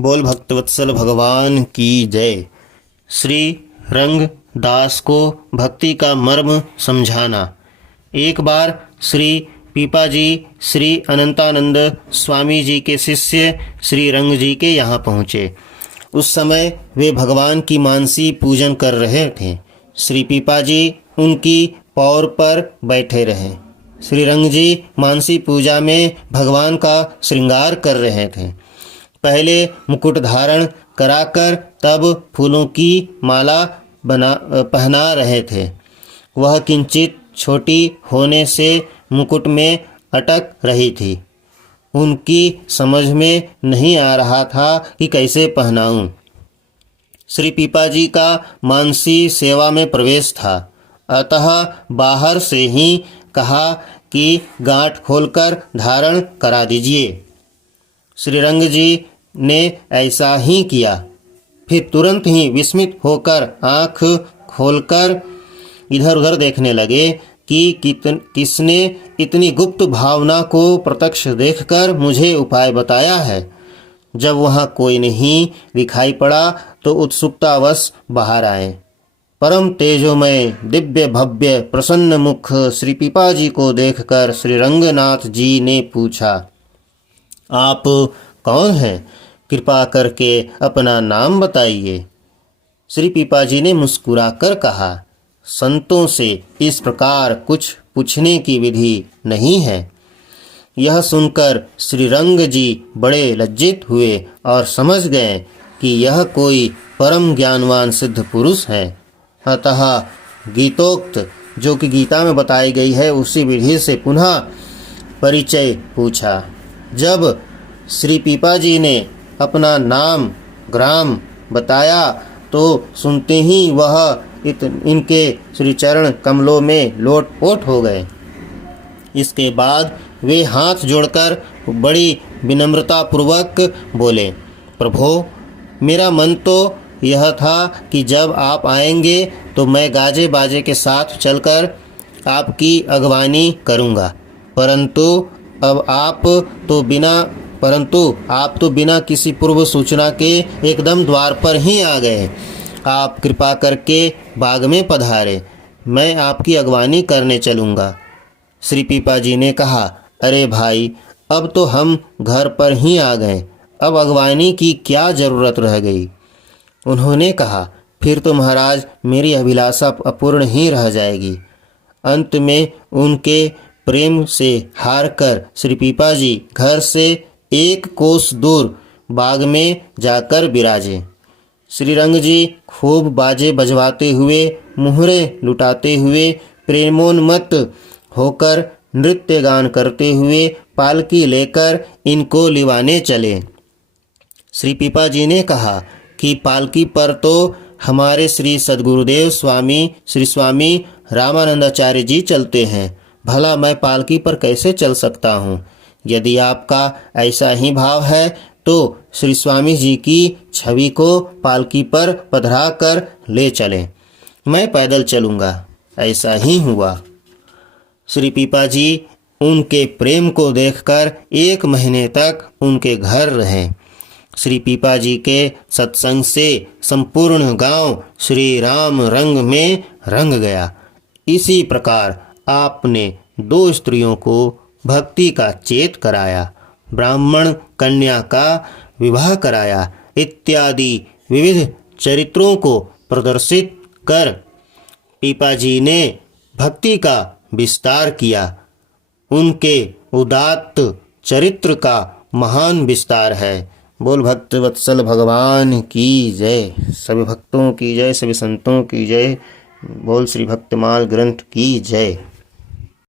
बोल भक्तवत्सल भगवान की जय। श्री रंग दास को भक्ति का मर्म समझाना। एक बार श्री पीपाजी श्री अनंतानंद स्वामी जी के शिष्य श्री रंग जी के यहाँ पहुँचे। उस समय वे भगवान की मानसी पूजन कर रहे थे। श्री पीपाजी उनकी पौर पर बैठे रहे। श्री रंग जी मानसी पूजा में भगवान का श्रृंगार कर रहे थे। पहले मुकुट धारण कराकर तब फूलों की माला पहना रहे थे। वह किंचित छोटी होने से मुकुट में अटक रही थी। उनकी समझ में नहीं आ रहा था कि कैसे पहनाऊं। श्री पीपाजी का मानसी सेवा में प्रवेश था, अतः बाहर से ही कहा कि गांठ खोलकर धारण करा दीजिए। श्री रंग जी ने ऐसा ही किया। फिर तुरंत ही विस्मित होकर आँख खोलकर इधर उधर देखने लगे कि किसने इतनी गुप्त भावना को प्रत्यक्ष देखकर मुझे उपाय बताया है। जब वहाँ कोई नहीं दिखाई पड़ा तो उत्सुकतावश बाहर आए। परम तेजोमय दिव्य भव्य प्रसन्न मुख श्री पीपाजी को देखकर श्री रंगनाथ जी ने पूछा, आप कौन हैं? कृपा करके अपना नाम बताइए। श्री पीपाजी ने मुस्कुराकर कहा, संतों से इस प्रकार कुछ पूछने की विधि नहीं है। यह सुनकर श्री रंग जी बड़े लज्जित हुए और समझ गए कि यह कोई परम ज्ञानवान सिद्ध पुरुष है। अतः गीतोक्त जो कि गीता में बताई गई है उसी विधि से पुनः परिचय पूछा। जब श्री पीपाजी ने अपना नाम ग्राम बताया तो सुनते ही वह इनके श्री चरण कमलों में लोटपोट हो गए। इसके बाद वे हाथ जोड़कर बड़ी विनम्रता पूर्वक बोले, प्रभो, मेरा मन तो यह था कि जब आप आएंगे तो मैं गाजे बाजे के साथ चलकर आपकी अगवानी करूंगा, परंतु आप तो बिना किसी पूर्व सूचना के एकदम द्वार पर ही आ गए। आप कृपा करके बाग में पधारे, मैं आपकी अगवानी करने चलूँगा। श्री पीपाजी ने कहा, अरे भाई, अब तो हम घर पर ही आ गए, अब अगवानी की क्या ज़रूरत रह गई। उन्होंने कहा, फिर तो महाराज मेरी अभिलाषा अपूर्ण ही रह जाएगी। अंत में उनके प्रेम से हार कर श्री पीपाजी घर से एक कोस दूर बाग में जाकर विराजे। श्री रंग जी खूब बाजे बजवाते हुए, मुहरे लुटाते हुए, प्रेमोन्मत्त होकर नृत्य गान करते हुए पालकी लेकर इनको लिवाने चले। श्री पीपाजी ने कहा कि पालकी पर तो हमारे श्री सद्गुरुदेव श्री स्वामी रामानंदाचार्य जी चलते हैं, भला मैं पालकी पर कैसे चल सकता हूँ। यदि आपका ऐसा ही भाव है तो श्री स्वामी जी की छवि को पालकी पर पधरा कर ले चलें, मैं पैदल चलूँगा। ऐसा ही हुआ। श्री पीपाजी उनके प्रेम को देखकर 1 महीने तक उनके घर रहे। श्री पीपाजी के सत्संग से संपूर्ण गांव श्री राम रंग में रंग गया। इसी प्रकार आपने 2 स्त्रियों को भक्ति का चेत कराया, ब्राह्मण कन्या का विवाह कराया इत्यादि विविध चरित्रों को प्रदर्शित कर पीपाजी ने भक्ति का विस्तार किया। उनके उदात्त चरित्र का महान विस्तार है। बोल भक्तवत्सल भगवान की जय। सभी भक्तों की जय, सभी संतों की जय। बोल श्री भक्तमाल ग्रंथ की जय।